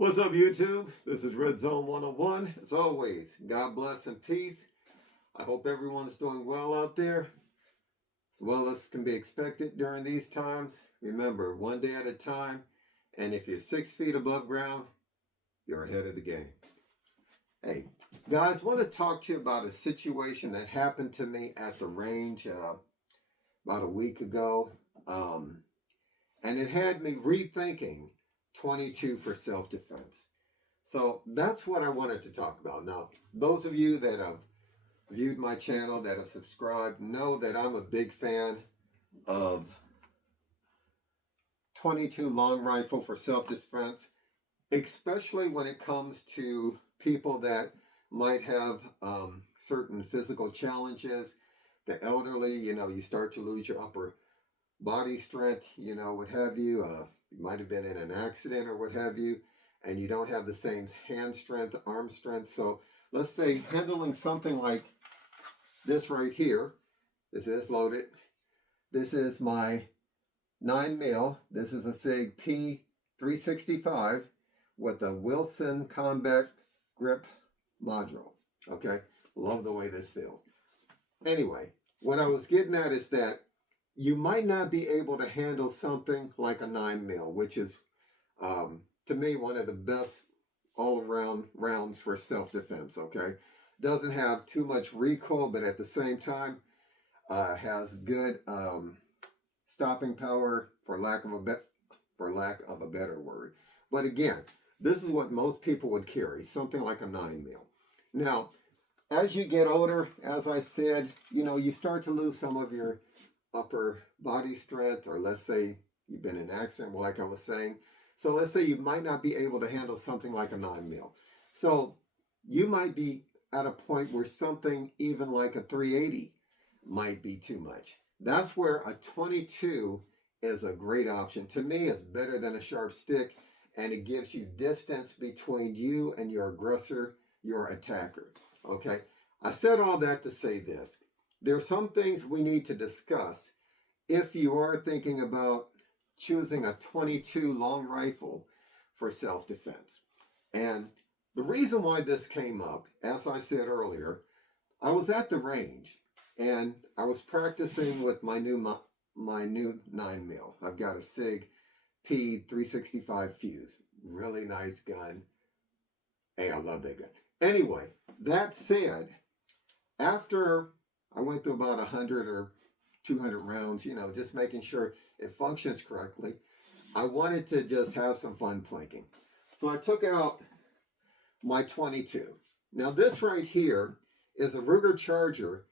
What's up, YouTube? This is Red Zone 101. As always, God bless and peace. I hope everyone's doing well out there, as well as can be expected during these times. Remember, one day at a time, and if you're 6 feet above ground, you're ahead of the game. Hey, guys, I want to talk to you about a situation that happened to me at the range about a week ago, and it had me rethinking 22 for self-defense. So that's what I wanted to talk about. Now, those of you that have viewed my channel, that have subscribed, know that I'm a big fan of 22 long rifle for self-defense, especially when it comes to people that might have certain physical challenges. The elderly, you start to lose your upper body strength, what have you. You might have been in an accident or what have you, and you don't have the same hand strength, arm strength. So let's say handling something like this right here. This is loaded. This is my 9mm. This is a SIG P365 with a Wilson combat grip module. Okay, love the way this feels. Anyway, what I was getting at is that you might not be able to handle something like a 9mm, which is, to me, one of the best all-around rounds for self-defense, okay? Doesn't have too much recoil, but at the same time, has good stopping power, for lack of a better word. But again, this is what most people would carry, something like a 9mm. Now, as you get older, as I said, you start to lose some of your upper body strength, or let's say you've been in an accident, like I was saying. So let's say you might not be able to handle something like a 9mm. So you might be at a point where something even like a 380 might be too much. That's where a 22 is a great option. To me, it's better than a sharp stick, and it gives you distance between you and your aggressor, your attacker. Okay, I said all that to say this. There are some things we need to discuss if you are thinking about choosing a 22 long rifle for self-defense. And the reason why this came up, as I said earlier, I was at the range and I was practicing with my new 9mm. I've got a SIG P365 fuse. Really nice gun. Hey, I love that gun. Anyway, that said, after I went through about 100 or 200 rounds, just making sure it functions correctly, I wanted to just have some fun plinking. So I took out my 22. Now this right here is a Ruger Charger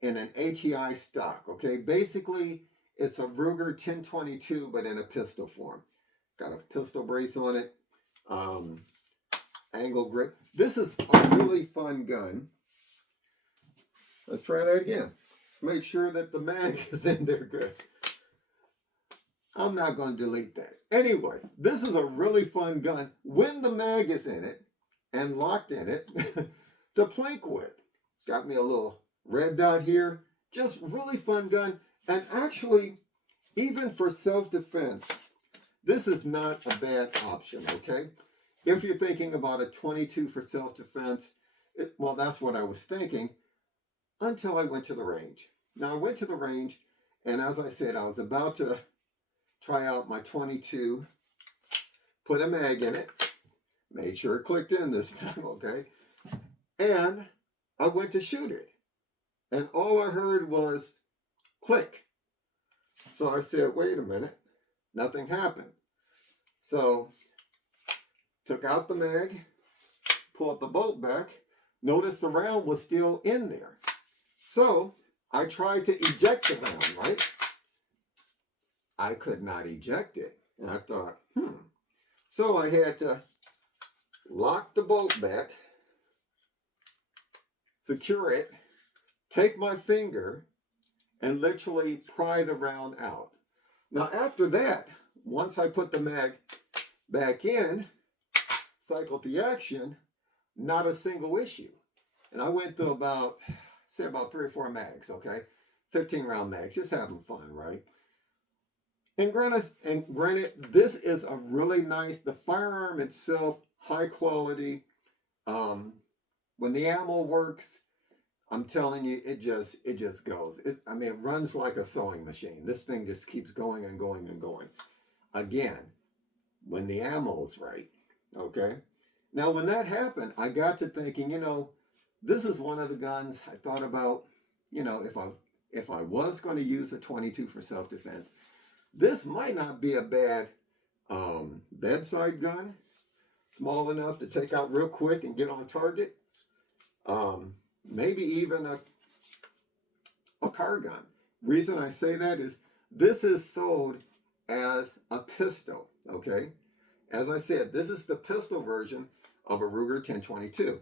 in an ATI stock, okay? Basically, it's a Ruger 1022, but in a pistol form. Got a pistol brace on it, angle grip. This is a really fun gun. Let's try that again. Make sure that the mag is in there good. I'm not going to delete that. Anyway, this is a really fun gun when the mag is in it and locked in it to plink with. Got me a little red dot here. Just really fun gun. And actually, even for self-defense, this is not a bad option, okay? If you're thinking about a 22 for self-defense, well, that's what I was thinking. Until I went to the range. Now I went to the range, and as I said, I was about to try out my 22, put a mag in it, made sure it clicked in this time, okay? And I went to shoot it, and all I heard was click. So I said, wait a minute, nothing happened. So took out the mag, pulled the bolt back, noticed the round was still in there. So I tried to eject the round, right? I could not eject it. And I thought, So I had to lock the bolt back, secure it, take my finger, and literally pry the round out. Now after that, once I put the mag back in, cycled the action, not a single issue. And I went through about 3 or 4 mags, okay? 15 round mags, just having fun, right? And granted, this is a really nice, the firearm itself high quality. When the ammo works, I'm telling you, it just goes. I mean, it runs like a sewing machine. This thing just keeps going and going and going. Again, when the ammo's right, okay? Now, when that happened, I got to thinking, this is one of the guns I thought about, if I was going to use a 22 for self-defense, this might not be a bad bedside gun, small enough to take out real quick and get on target. Maybe even a car gun. Reason I say that is this is sold as a pistol, okay? As I said, this is the pistol version of a Ruger 1022.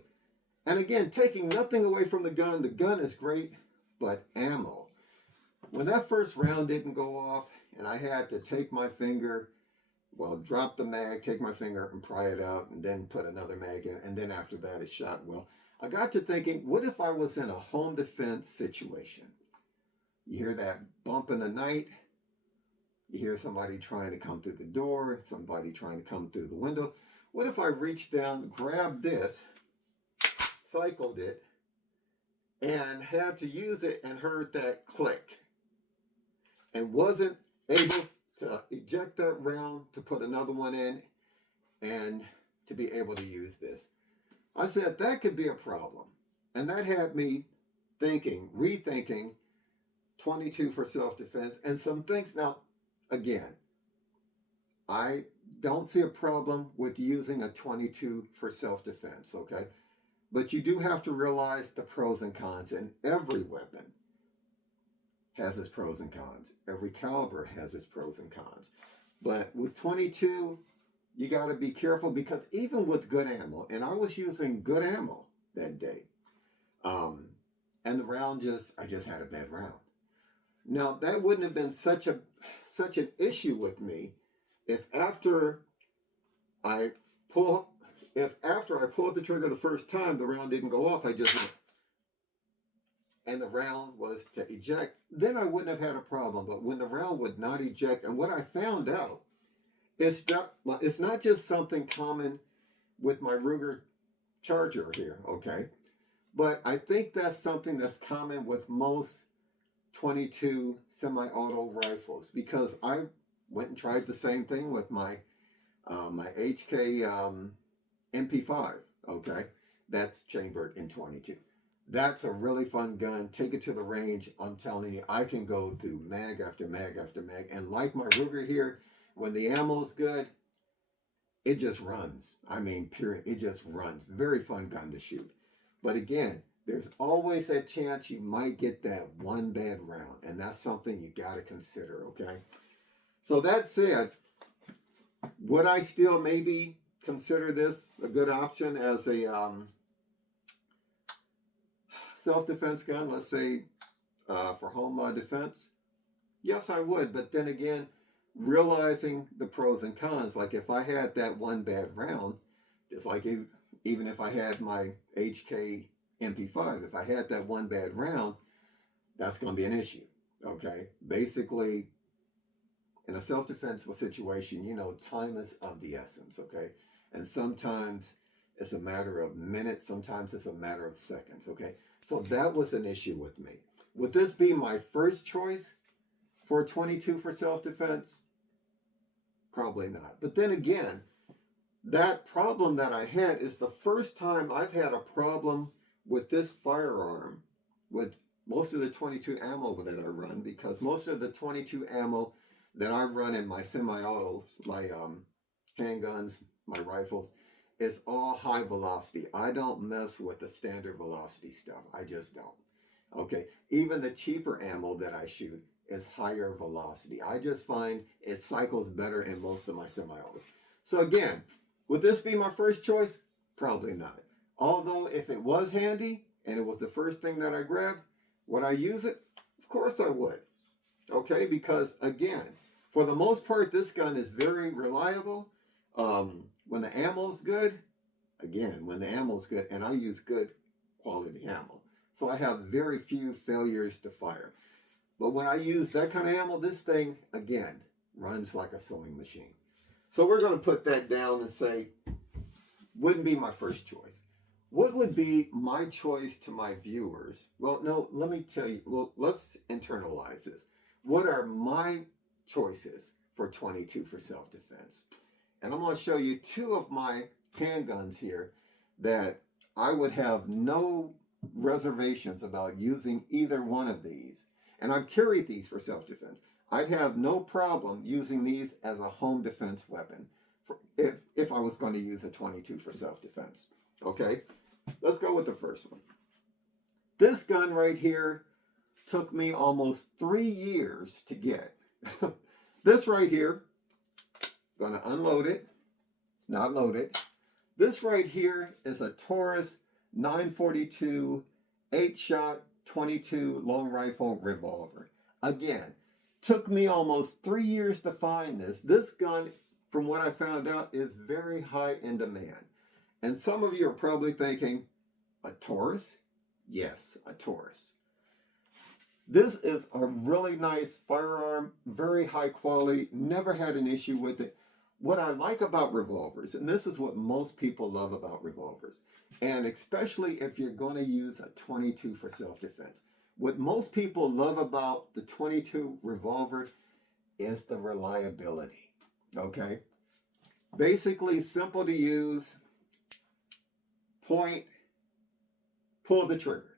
And again, taking nothing away from the gun is great, but ammo. When that first round didn't go off and I had to take my finger, drop the mag, take my finger and pry it out and then put another mag in, and then after that it shot well. I got to thinking, what if I was in a home defense situation? You hear that bump in the night, you hear somebody trying to come through the door, somebody trying to come through the window. What if I reached down, grabbed this, cycled it, and had to use it and heard that click and wasn't able to eject that round to put another one in and to be able to use this? I said that could be a problem. And that had me rethinking 22 for self-defense and some things. Now, again, I don't see a problem with using a 22 for self-defense, okay? But you do have to realize the pros and cons, and every weapon has its pros and cons. Every caliber has its pros and cons. But with 22, you got to be careful, because even with good ammo, and I was using good ammo that day, and the round I just had a bad round. Now, that wouldn't have been such an issue with me if after I pulled the trigger the first time, the round didn't go off, and the round was to eject, then I wouldn't have had a problem. But when the round would not eject, and what I found out, it's not just something common with my Ruger Charger here, okay? But I think that's something that's common with most 22 semi-auto rifles, because I went and tried the same thing with my HK MP5, okay? That's chambered in 22. That's a really fun gun. Take it to the range. I'm telling you, I can go through mag after mag after mag. And like my Ruger here, when the ammo's good, it just runs. I mean, period. It just runs. Very fun gun to shoot. But again, there's always that chance you might get that one bad round. And that's something you got to consider, okay? So that said, would I still maybe consider this a good option as a self-defense gun, let's say for home defense? Yes, I would. But then again, realizing the pros and cons, like if I had that one bad round, just like even if I had my HK MP5, if I had that one bad round, that's going to be an issue, okay? Basically, in a self-defense situation, time is of the essence, okay? And sometimes it's a matter of minutes, sometimes it's a matter of seconds, okay? So that was an issue with me. Would this be my first choice for a 22 for self-defense? Probably not. But then again, that problem that I had is the first time I've had a problem with this firearm with most of the 22 ammo that I run, because most of the 22 ammo that I run in my semi-autos, my handguns, my rifles, is all high velocity. I don't mess with the standard velocity stuff. I just don't. Okay, even the cheaper ammo that I shoot is higher velocity. I just find it cycles better in most of my semi-autos. So again, would this be my first choice? Probably not. Although if it was handy and it was the first thing that I grabbed, would I use it? Of course I would. Okay, because again, for the most part, this gun is very reliable. When the ammo's good, and I use good quality ammo. So I have very few failures to fire. But when I use that kind of ammo, this thing, again, runs like a sewing machine. So we're going to put that down and say, wouldn't be my first choice. What would be my choice to my viewers? Well, no, let me tell you. Well, let's internalize this. What are my choices for 22 for self-defense? And I'm going to show you two of my handguns here that I would have no reservations about using either one of these. And I've carried these for self-defense. I'd have no problem using these as a home defense weapon if I was going to use a 22 for self-defense. Okay, let's go with the first one. This gun right here took me almost 3 years to get. This right here, gonna unload it. It's not loaded. This right here is a Taurus 942 8-shot 22 long rifle revolver. Again, took me almost 3 years to find this. This gun, from what I found out, is very high in demand. And some of you are probably thinking, a Taurus? Yes, a Taurus. This is a really nice firearm, very high quality, never had an issue with it. What I like about revolvers, and this is what most people love about revolvers, and especially if you're going to use a 22 for self-defense, what most people love about the 22 revolver is the reliability, okay? Basically, simple to use, point, pull the trigger.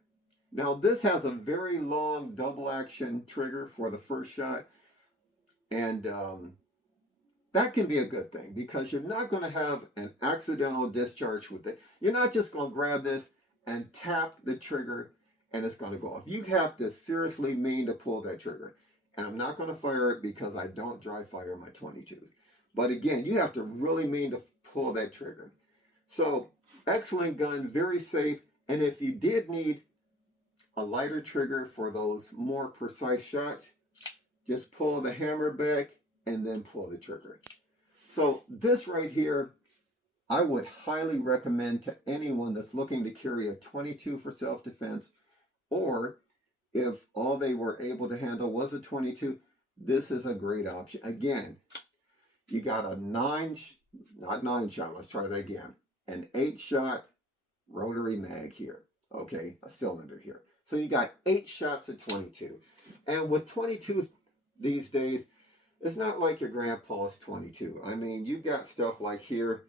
Now, this has a very long double action trigger for the first shot, and that can be a good thing because you're not going to have an accidental discharge with it. You're not just going to grab this and tap the trigger and it's going to go off. You have to seriously mean to pull that trigger. And I'm not going to fire it because I don't dry fire my 22s. But again, you have to really mean to pull that trigger. So, excellent gun, very safe. And if you did need a lighter trigger for those more precise shots, just pull the hammer back and then pull the trigger. So this right here, I would highly recommend to anyone that's looking to carry a 22 for self-defense, or if all they were able to handle was a 22, this is a great option. Again, you got a not 9-shot, let's try that again, an 8-shot rotary mag here, okay, a cylinder here. So you got 8 shots at 22. And with 22 these days, it's not like your grandpa's 22. I mean, you've got stuff like here,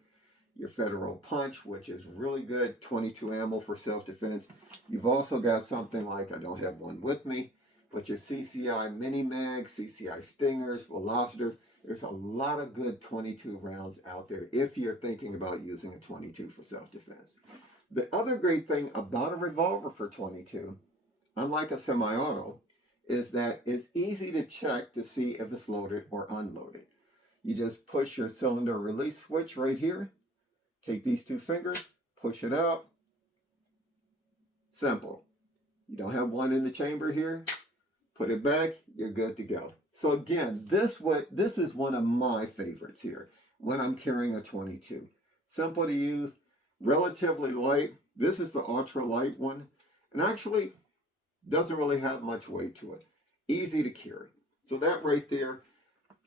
your Federal Punch, which is really good, 22 ammo for self-defense. You've also got something like, I don't have one with me, but your CCI mini mags, CCI stingers, velocitors. There's a lot of good 22 rounds out there if you're thinking about using a 22 for self-defense. The other great thing about a revolver for 22, unlike a semi-auto, is that it's easy to check to see if it's loaded or unloaded. You just push your cylinder release switch right here, take these 2 fingers, push it out. Simple. You don't have one in the chamber here, put it back, you're good to go. So again, this is one of my favorites here when I'm carrying a 22. Simple to use, relatively light. This is the ultra light one, and actually doesn't really have much weight to it. Easy to carry. So that right there,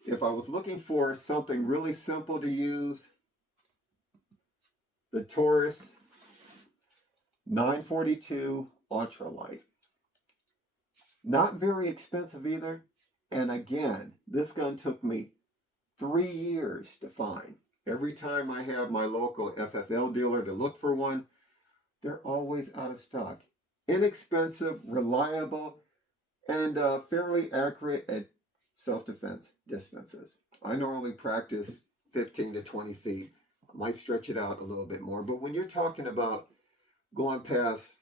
if I was looking for something really simple to use, the Taurus 942 ultralight. Not very expensive either. And again, this gun took me 3 years to find. Every time I have my local FFL dealer to look for one, they're always out of stock. Inexpensive, reliable, and fairly accurate at self-defense distances. I normally practice 15 to 20 feet. I might stretch it out a little bit more, but when you're talking about going past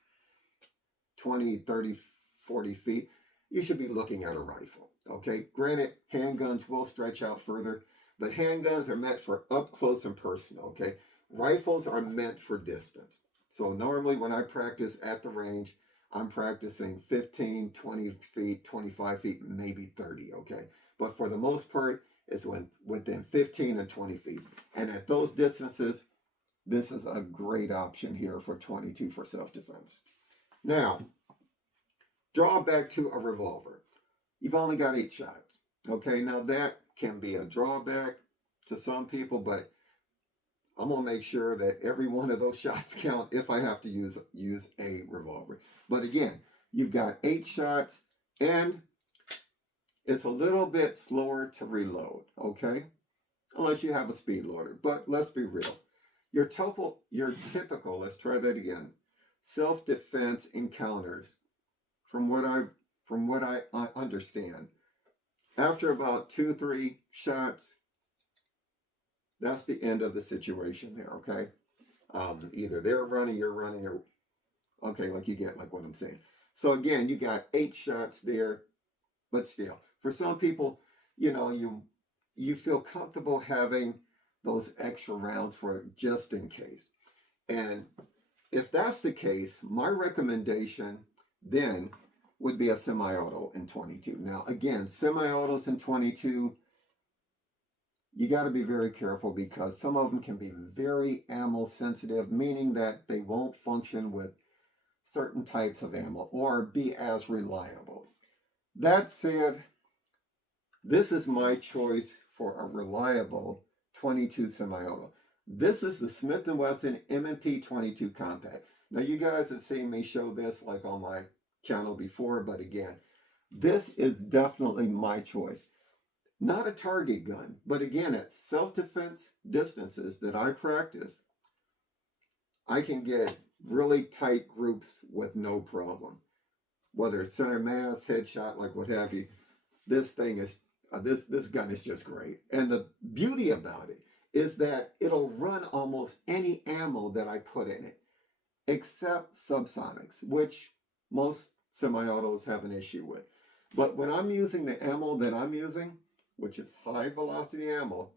20, 30, 40 feet, you should be looking at a rifle, okay? Granted, handguns will stretch out further, but handguns are meant for up close and personal, okay? Rifles are meant for distance. So normally when I practice at the range, I'm practicing 15, 20 feet, 25 feet, maybe 30, okay? But for the most part, it's within 15 and 20 feet. And at those distances, this is a great option here for 22 for self-defense. Now, draw back to a revolver. You've only got 8 shots, okay? Now that can be a drawback to some people, but I'm gonna make sure that every one of those shots count if I have to use a revolver. But again, you've got 8 shots, and it's a little bit slower to reload, okay? Unless you have a speed loader. But let's be real. Your typical, let's try that again, self-defense encounters, from what I understand, after about 2-3 shots, that's the end of the situation there, okay? Either they're running, you're running, or okay, like you get like what I'm saying. So again, you got 8 shots there, but still, for some people, you feel comfortable having those extra rounds for just in case. And if that's the case, my recommendation then would be a semi-auto in 22. Now, again, semi-autos in 22, you got to be very careful because some of them can be very ammo sensitive, meaning that they won't function with certain types of ammo or be as reliable. That said, this is my choice for a reliable 22 semi-auto. This is the Smith & Wesson M&P 22 Compact. Now, you guys have seen me show this like on my channel before, but again, this is definitely my choice. Not a target gun, but again, at self-defense distances that I practice, I can get really tight groups with no problem. Whether it's center mass, headshot, like what have you, this thing is, this gun is just great. And the beauty about it is that it'll run almost any ammo that I put in it, except subsonics, which most semi-autos have an issue with. But when I'm using the ammo that I'm using, which is high velocity ammo,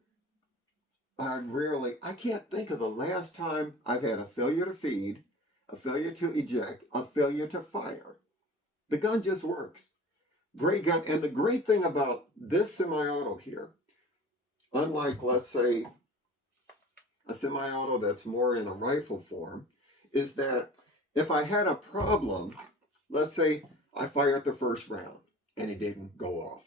I can't think of the last time I've had a failure to feed, a failure to eject, a failure to fire. The gun just works. Great gun. And the great thing about this semi-auto here, unlike, let's say, a semi-auto that's more in a rifle form, is that if I had a problem, let's say I fired the first round and it didn't go off.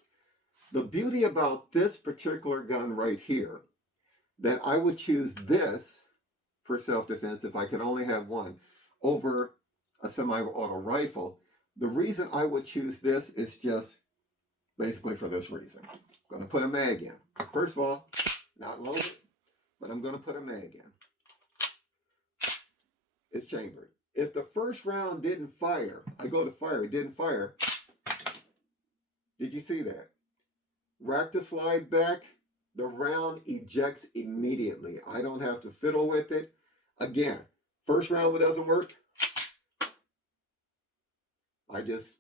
The beauty about this particular gun right here, that I would choose this for self-defense if I could only have one over a semi-auto rifle. The reason I would choose this is just basically for this reason. I'm going to put a mag in. First of all, not loaded, but I'm going to put a mag in. It's chambered. If the first round didn't fire, I go to fire, it didn't fire. Did you see that? Rack the slide back, the round ejects immediately. I don't have to fiddle with it. Again, first round doesn't work, I just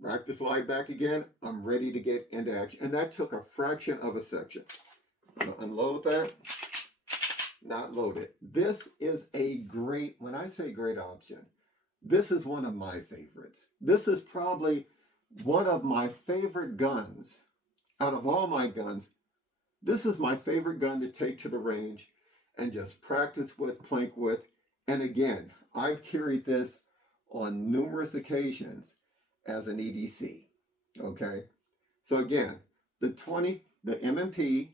rack the slide back again. I'm ready to get into action. And that took a fraction of a second. I'm going to unload that. Not loaded. This is a great, when I say great option, this is one of my favorites. This is probably one of my favorite guns. Out of all my guns, this is my favorite gun to take to the range and just practice with, plank with. And again, I've carried this on numerous occasions as an EDC. Okay? So again, the M&P,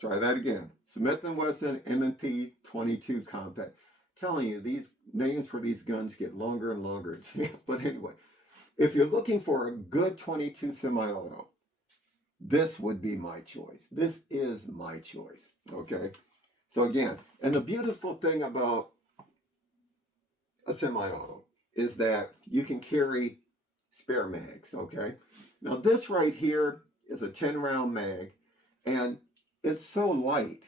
try that again. Smith & Wesson M&P 22 Compact. Telling you, these names for these guns get longer and longer. But anyway, if you're looking for a good 22 semi-auto, this would be my choice. This is my choice. Okay? So again, and the beautiful thing about a semi-auto is that you can carry spare mags. Okay? Now this right here is a 10-round mag, and it's so light.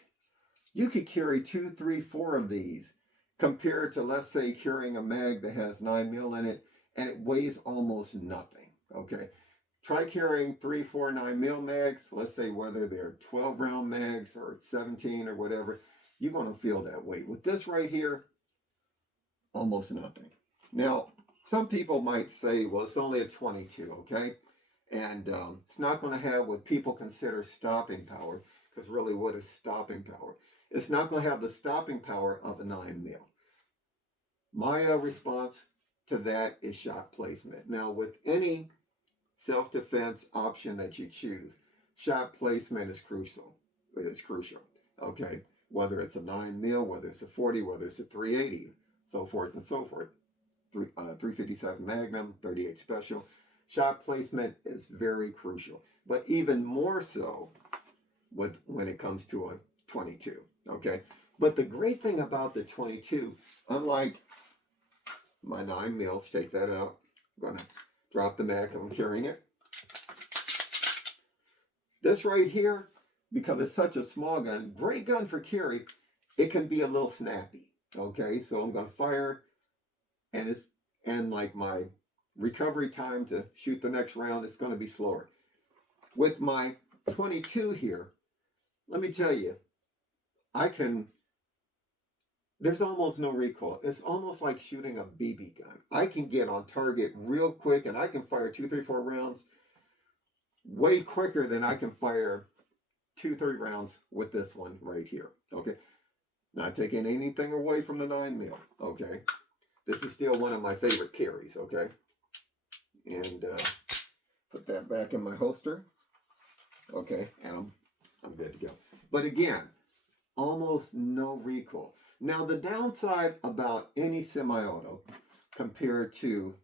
You could carry 2, 3, 4 of these compared to, let's say, carrying a mag that has 9 mil in it and it weighs almost nothing. Okay? Try carrying 3, 4, 9 mil mags, let's say whether they're 12 round mags or 17 or whatever, you're going to feel that weight. With this right here, almost nothing. Now, some people might say, well, it's only a 22, okay? And it's not going to have what people consider stopping power, because really, what is stopping power? It's not going to have the stopping power of a 9 mil. My response to that is shot placement. Now, with any self-defense option that you choose, shot placement is crucial. It is crucial. Okay. whether it's a 9 mil, whether it's a 40, whether it's a 380, so forth and so forth. 357 Magnum, 38 Special. Shot placement is very crucial, but even more so when it comes to a 22, okay? But the great thing about the 22, unlike my 9 mils, take that out. I'm going to drop the mag, I'm carrying it. This right here, because it's such a small gun, great gun for carry, it can be a little snappy, okay? So I'm going to fire, and like my recovery time to shoot the next round is going to be slower. With my 22 here, let me tell you, there's almost no recoil. It's almost like shooting a BB gun. I can get on target real quick, and I can fire 2, 3, 4 rounds way quicker than I can fire 2, 3 rounds with this one right here, okay? Not taking anything away from the 9 mil, okay? This is still one of my favorite carries, okay? And put that back in my holster, okay? And I'm good to go. But again, almost no recoil. Now, the downside about any semi-auto compared to,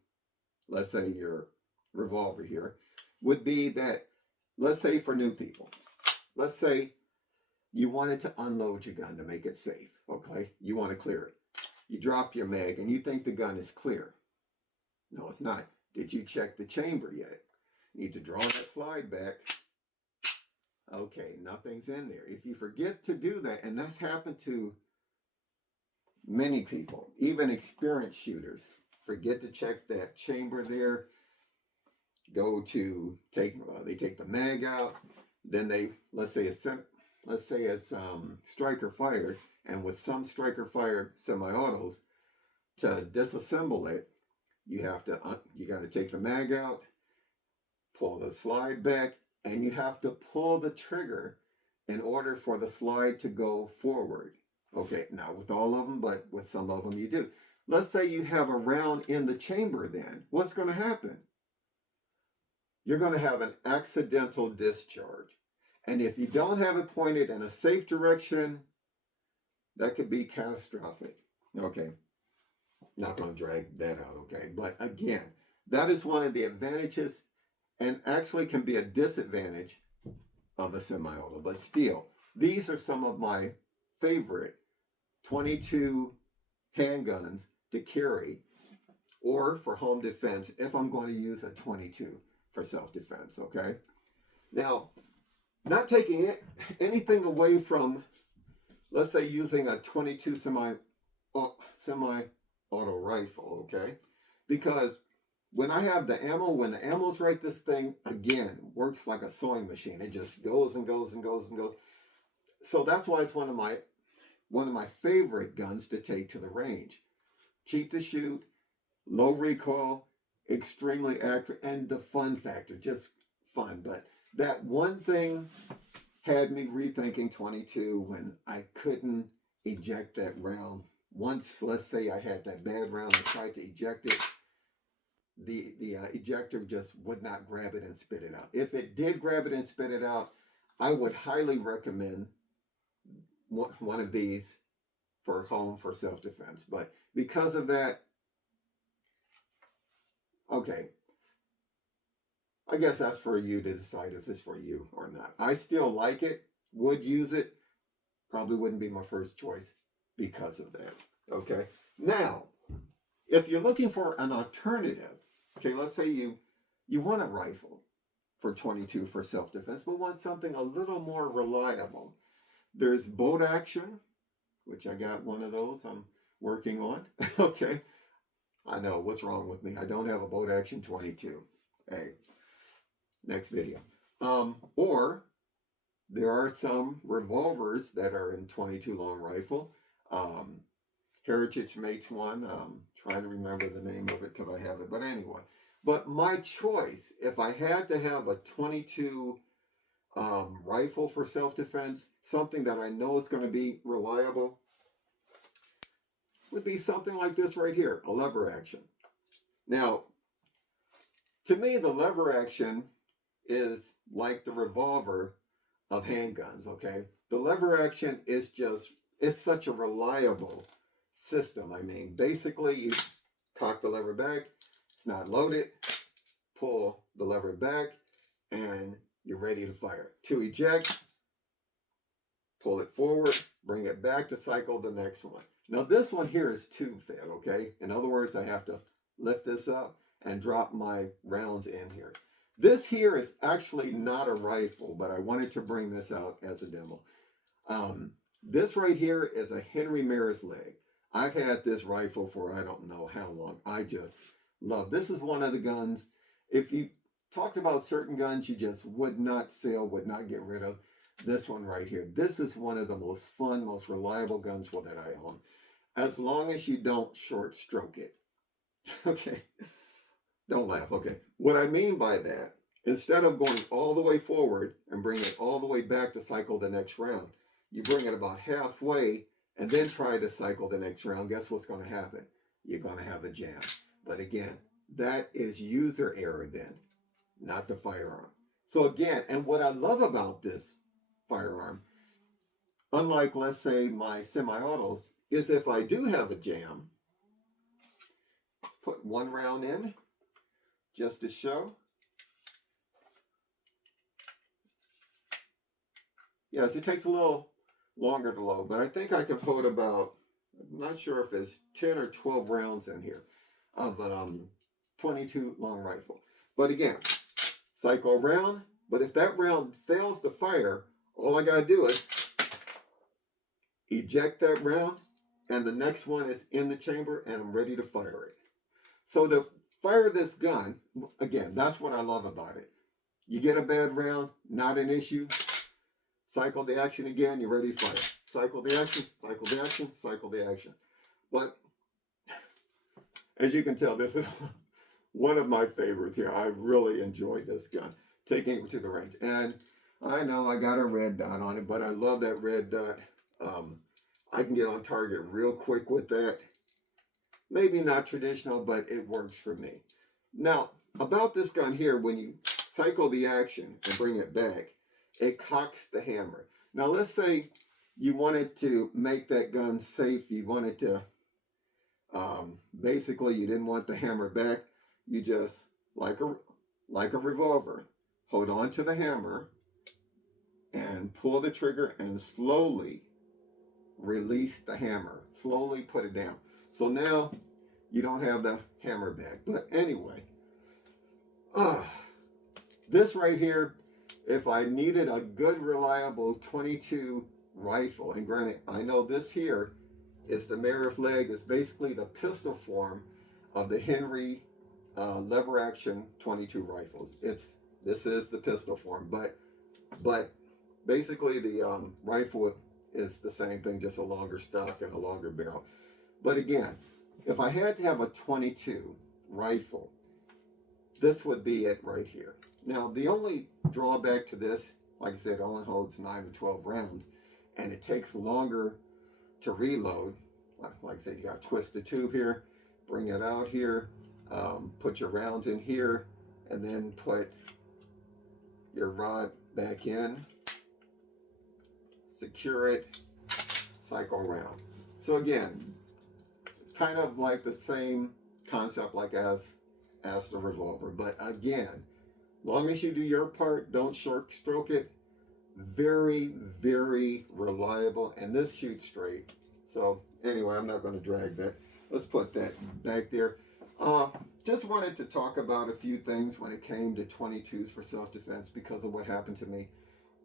let's say, your Revolver here, would be that, let's say for new people, let's say you wanted to unload your gun to make it safe, okay? You want to clear it. You drop your mag and you think the gun is clear. No, it's not. Did you check the chamber yet? You need to draw that slide back. Okay, nothing's in there. If you forget to do that, and that's happened to many people, even experienced shooters, forget to check that chamber there, go to they take the mag out, then let's say it's striker fired, and with some striker fired semi-autos, to disassemble it, you got to take the mag out, pull the slide back, and you have to pull the trigger in order for the slide to go forward. Okay, not with all of them, but with some of them you do. Let's say you have a round in the chamber then. What's going to happen? You're going to have an accidental discharge. And if you don't have it pointed in a safe direction, that could be catastrophic. Okay, not going to drag that out, okay? But again, that is one of the advantages, and actually can be a disadvantage of a semi-auto. But still, these are some of my favorite 22 handguns to carry, or for home defense if I'm going to use a 22 for self-defense, okay? Now, not taking anything away from, let's say, using a 22 semi-auto rifle, okay? Because when the ammo's right, this thing, again, works like a sewing machine. It just goes and goes and goes and goes. So that's why it's one of my favorite guns to take to the range. Cheap to shoot, low recoil, extremely accurate, and the fun factor, just fun. But that one thing had me rethinking 22 when I couldn't eject that round. Once, let's say I had that bad round, I tried to eject it, the ejector just would not grab it and spit it out. If it did grab it and spit it out, I would highly recommend one of these for home for self-defense. But because of that, okay, I guess that's for you to decide if it's for you or not. I still like it, would use it, probably wouldn't be my first choice because of that. Okay, now, if you're looking for an alternative, okay, let's say you want a rifle for 22 for self-defense, but want something a little more reliable. There's bolt action, which I got one of those I'm working on. Okay, I know, what's wrong with me? I don't have a bolt action 22. Hey, next video. Or there are some revolvers that are in 22 long rifle. Heritage makes one. Trying to remember the name of it because I have it. But anyway, but my choice, if I had to have a 22 rifle for self-defense, something that I know is going to be reliable, would be something like this right here, a lever action. Now, to me, the lever action is like the Revolver of handguns, okay? The lever action is just, it's such a reliable system. I mean, basically you cock the lever back, it's not loaded, pull the lever back, and you're ready to fire. To eject, pull it forward, bring it back to cycle the next one. Now this one here is tube fed, okay? In other words, I have to lift this up and drop my rounds in here. This here is actually not a rifle, but I wanted to bring this out as a demo. This right here is a Henry Maris leg. I've had this rifle for I don't know how long. I just love. This is one of the guns. If you talked about certain guns you just would not sell, would not get rid of, this one right here. This is one of the most fun, most reliable guns that I own. As long as you don't short stroke it. Okay. Don't laugh. Okay. What I mean by that, instead of going all the way forward and bring it all the way back to cycle the next round, you bring it about halfway and then try to cycle the next round. Guess what's going to happen? You're going to have a jam. But again, that is user error then, not the firearm. So again, and what I love about this firearm, unlike, let's say, my semi-autos, is if I do have a jam, put one round in just to show. Yes, it takes a little longer to load, but I think I can put about, I'm not sure if it's 10 or 12 rounds in here of 22 long rifle. But again, cycle around, but if that round fails to fire, all I gotta do is eject that round, and the next one is in the chamber, and I'm ready to fire it. So to fire this gun, again, that's what I love about it. You get a bad round, not an issue. Cycle the action again, you're ready to fire. Cycle the action, cycle the action, cycle the action. But as you can tell, this is one of my favorites here. I really enjoyed this gun, taking it to the range. And I know I got a red dot on it, but I love that red dot. I can get on target real quick with that. Maybe not traditional, but it works for me. Now, about this gun here, when you cycle the action and bring it back, it cocks the hammer. Now, let's say you wanted to make that gun safe. You wanted to, basically, you didn't want the hammer back. You just, like a revolver, hold on to the hammer and pull the trigger and slowly release the hammer. Slowly put it down. So now you don't have the hammer back. But anyway, this right here, if I needed a good, reliable 22 rifle, and granted, I know this here is the Maris leg, is basically the pistol form of the Henry lever action 22 rifles. This is the pistol form, but basically the rifle is the same thing, just a longer stock and a longer barrel. But again, if I had to have a 22 rifle, this would be it right here. Now, the only drawback to this, like I said, it only holds 9 or 12 rounds, and it takes longer to reload. Like I said, you got to twist the tube here, bring it out here, put your rounds in here, and then put your rod back in, secure it, cycle around. So again, kind of like the same concept like as the revolver, but again, long as you do your part, don't short stroke it. Very, very reliable, and this shoots straight. So anyway, I'm not going to drag that. Let's put that back there. Just wanted to talk about a few things when it came to 22s for self-defense because of what happened to me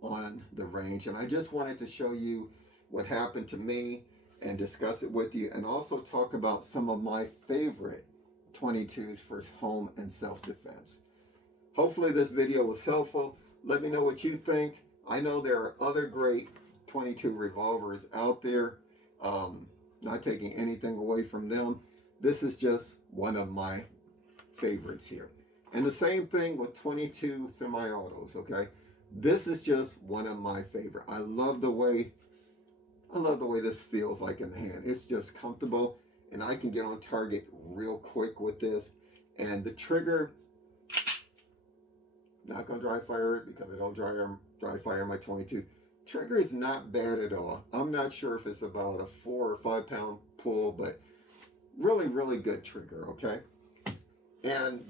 on the range. And I just wanted to show you what happened to me and discuss it with you, and also talk about some of my favorite 22s for home and self-defense. Hopefully this video was helpful. Let me know what you think. I know there are other great 22 revolvers out there. Not taking anything away from them. This is just one of my favorites here. And the same thing with 22 semi-autos, okay? This is just one of my favorite. I love the way this feels like in the hand. It's just comfortable, and I can get on target real quick with this. And the trigger, Not going to dry fire it because I don't dry fire my 22. Trigger is not bad at all. I'm not sure if it's about a 4 or 5 pound pull, but really, really good trigger, okay? And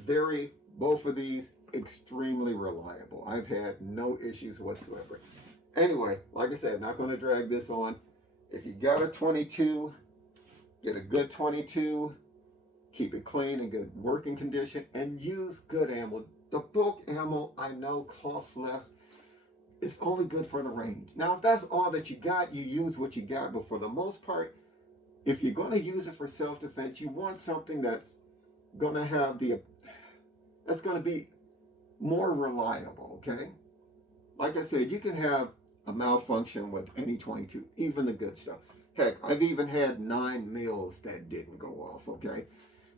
both of these extremely reliable. I've had no issues whatsoever. Anyway, like I said, not going to drag this on. If you got a 22, get a good 22, keep it clean and good working condition, and use good ammo. The bulk ammo I know costs less. It's only good for the range. Now, if that's all that you got, you use what you got. But for the most part, if you're going to use it for self-defense, you want something that's going to have that's going to be more reliable, okay? Like I said, you can have a malfunction with any 22, even the good stuff. Heck, I've even had 9 mils that didn't go off, okay?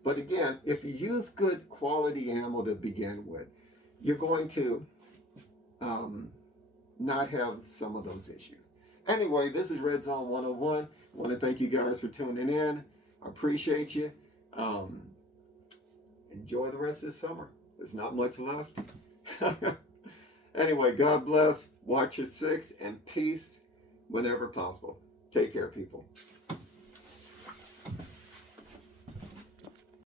But again, if you use good quality ammo to begin with, you're going to not have some of those issues. Anyway, this is Red Zone 101. I want to thank you guys for tuning in. I appreciate you. Enjoy the rest of the summer. There's not much left. Anyway, God bless. Watch your 6 and peace whenever possible. Take care, people.